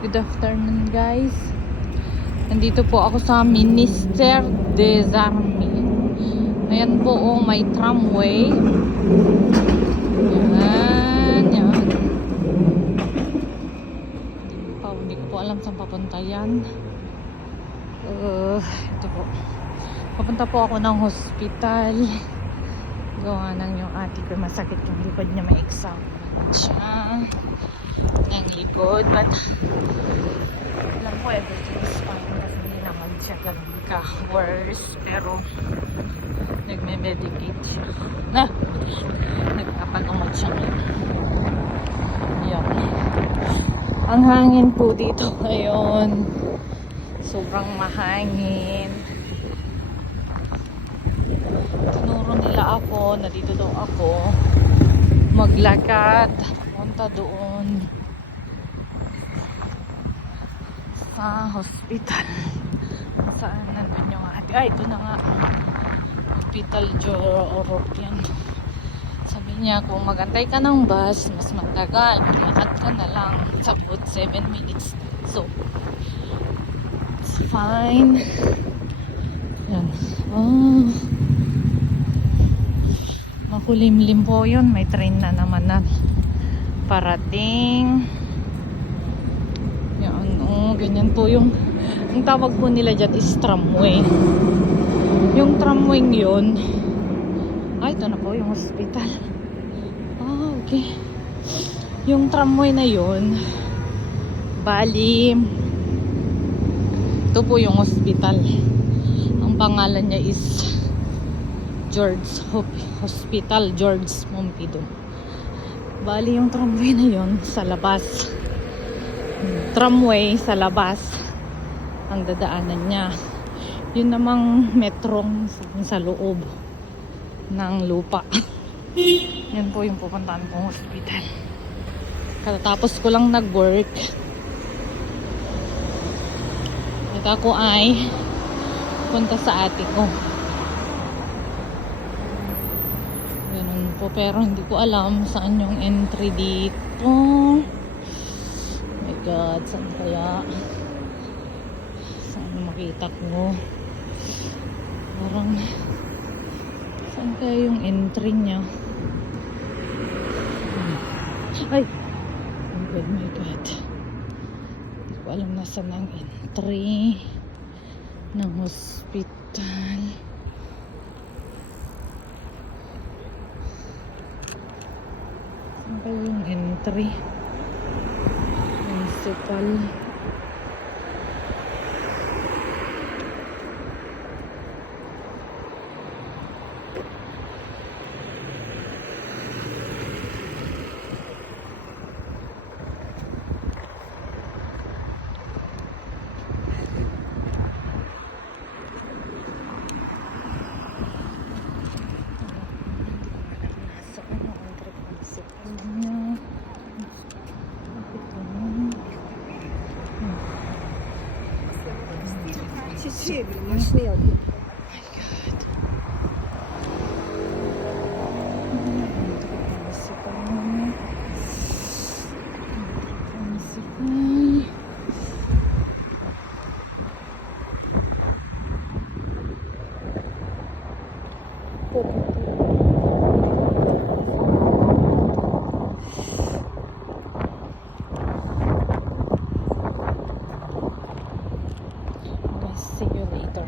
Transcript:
Good afternoon guys. Nandito po ako sa Ministère des Armées. Ayan po oh, may tramway. Yan. Hindi ko po alam saan papunta yan. Ito po. Papunta po ako ng hospital. Gawa ng yung ate ko masakit yung likod niya, may exam siya ng likod, but alam ko everything is fine kasi hindi naman siya ganun ka worse, pero nagme-medicate siya na nagpapagamot siya. Yan, ang hangin po dito ngayon, sobrang mahangin. Tinuro nila ako na dito daw ako maglakad punta doon sa hospital. Saan nandun yung ate? Ay, ito na nga, Hospital European. Sabi niya kung magantay ka ng bus mas matagal, lakad ka na lang, sabot 7 minutes, so it's fine. Yan. Makulimlim po yun, may train na naman na parating. Yan, ganyan po yung ang tawag po nila dyan is tramway. Yung tramway yun, ito na po yung hospital. Okay. Yung tramway na yun, bali ito po yung hospital. Ang pangalan niya is George Hospital George Pompidou. Bali yung tramway na yun sa labas. Tramway sa labas ang dadaanan niya. Yun namang metro sa loob ng lupa. Yan po yung pupuntahan kong hospital. Katatapos ko lang nag-work at ako ay punta sa ate ko. Ganun po, pero hindi ko alam saan yung entry dito. Oh my god, saan kaya? Saan makita ko? Parang saan kaya yung entry niya? Ay! Oh my god. Hindi ko alam nasaan ang entry ng hospital. Saan kaya yung entry? Municipal. See you later.